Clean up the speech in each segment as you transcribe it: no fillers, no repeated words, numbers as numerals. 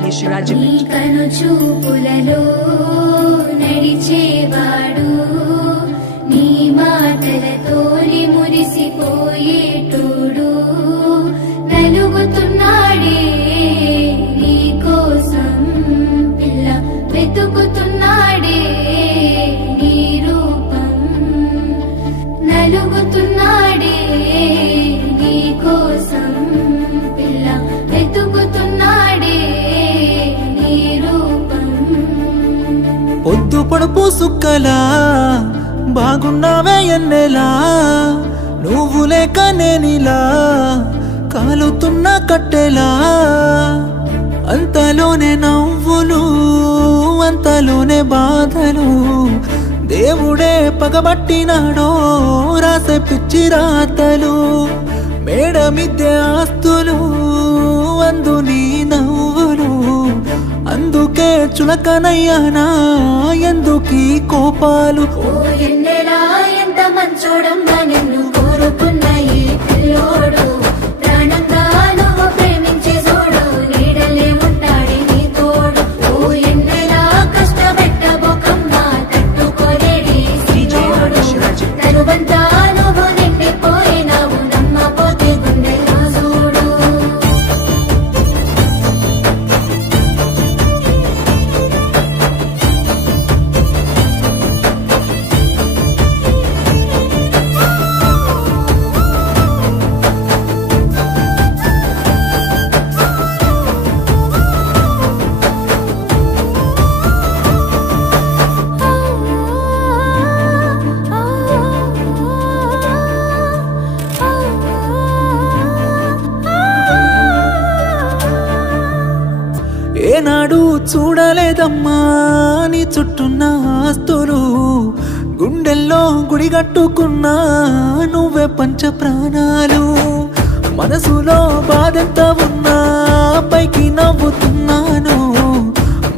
నీ కను చూపులలో నడిచేవాడు నీ మాటలతోని మురిసిపోయేటోడు నలుగుతున్నాడే నీ కోసం పిల్ల వెతుకుతున్నాడే నీ రూపం నలుగుతున్నాడే నీ కోసం పిల్ల వెతుకుతున్నాడే నీ రూపం పొద్దు పొడుపు సుక్కలా బాగున్నావే ఎన్నెలా నువ్వు లేక నేనిలా కాలుతున్న కట్టెలా అంతలోనే నవ్వులు అంతలోనే బాధలు దేవుడే పగబట్టినాడో రాసే పిచ్చి రాతలు మేడ మిద్దె ఆస్తులు అందు నీ నవ్వులు అందుకే చులకనయ్యానా ఎందుకీ కోపాలు ఎన్నెలా ఎంత మంచోడమ్మా నిన్ను కోరుకున్న ఈ పిల్లోడు ప్రాణంగా నువ్వు ప్రేమించే చూడు నీడలే ఉంటాడే నీ తోడు ఓ ఎన్నెలా కష్టపెట్టబోకమ్మా తట్టుకోలేడి సిన్నోడు తరువంతా నువ్వు నిండిపోయినావు నమ్మపోతే గుండెలా చూడు ఏనాడు చూడలేదమ్మా నీ చుట్టున్న ఆస్తులు గుండెల్లో గుడిగట్టుకున్నా నువ్వే పంచ ప్రాణాలు మనసులో బాధంతా ఉన్నా పైకి నవ్వుతున్నాను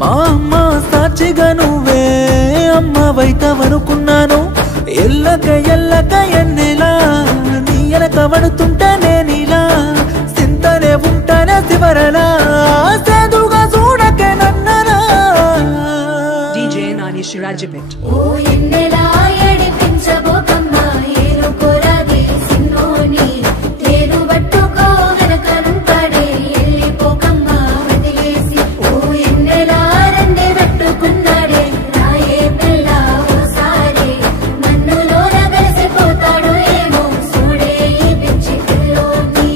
మా అమ్మ సాక్షిగా నువ్వే అమ్మవైతవనుకున్నాను ఎల్లక ఎల్లక ఎన్నెలా నీ ఎనక పడుతుంటే నేనిలా సింతనే ఉంటానే చివరలా ఓ ఎన్నెలా ఏడిపించబోకమ్మా ఏరుకోరాది సిన్నోని తేరు పట్టుకో వెనకనుంటాడే వెళ్ళిపోకమ్మా వదిలేసి ఓ ఎన్నెలా రెండే పెట్టుకున్నాడే రాయే పిల్ల ఓసారి నన్నులోన కలిసిపోతాడు ఏమో చూడే ఈ పిచ్చి పిల్లోని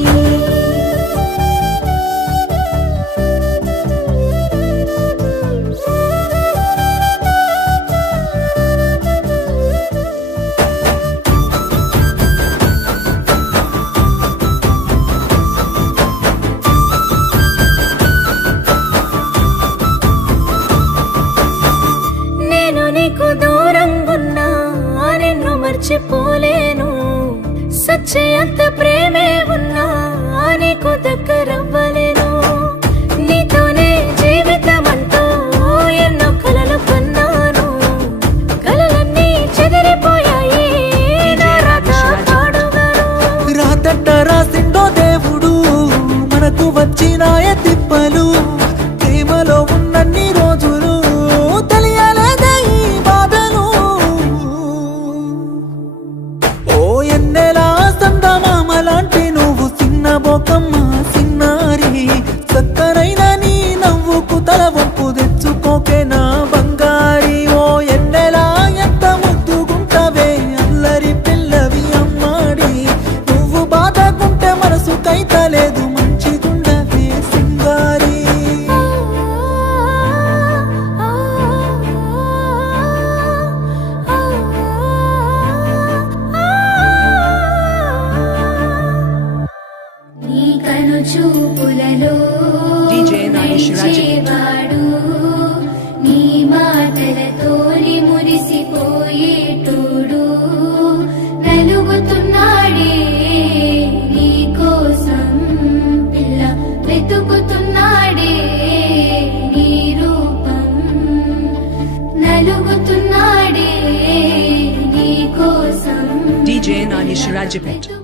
మర్చిపోలేను సచ్చయంత ప్రేమే ఉన్నా నీకు దగ్గరవ్వలేను నీతోనే జీవితమంతా ఎన్నో కలలు కన్నాను కలలన్నీ చెదిరిపోయాయి నా రాత పాడుగాను రాతట్ట రాసిండో దేవుడు మనకు వచ్చినాయ తిప్పలు ప్రేమలో ఉన్నన్ని రోజులు తెలియలేదే ఈ బాధలు ఎన్నెలా సందమామలాంటి నువ్వు సిన్నబోకమ్మ సిన్నారి చక్కనైన నీ నవ్వుకు తల వంపు తెచ్చుకోకే నా బంగారి ఓ ఎన్నెలా ఎంత ముద్దుగుంటవే అల్లరి పిల్లవి అమ్మాడి నువ్వు బాధకుంటే మనసు కైతలేదు మంచిగుండవే సింగారి నీ కను చూపులలో నడిచేవాడు నీ మాటలతోని మురిసిపోయేటోడు నలుగుతున్నాడే నీ కోసం పిల్ల వెతుకుతున్నాడే నీ రూపం నలుగుతున్నాడే నీ కోసం DJ Nani Shirajipet.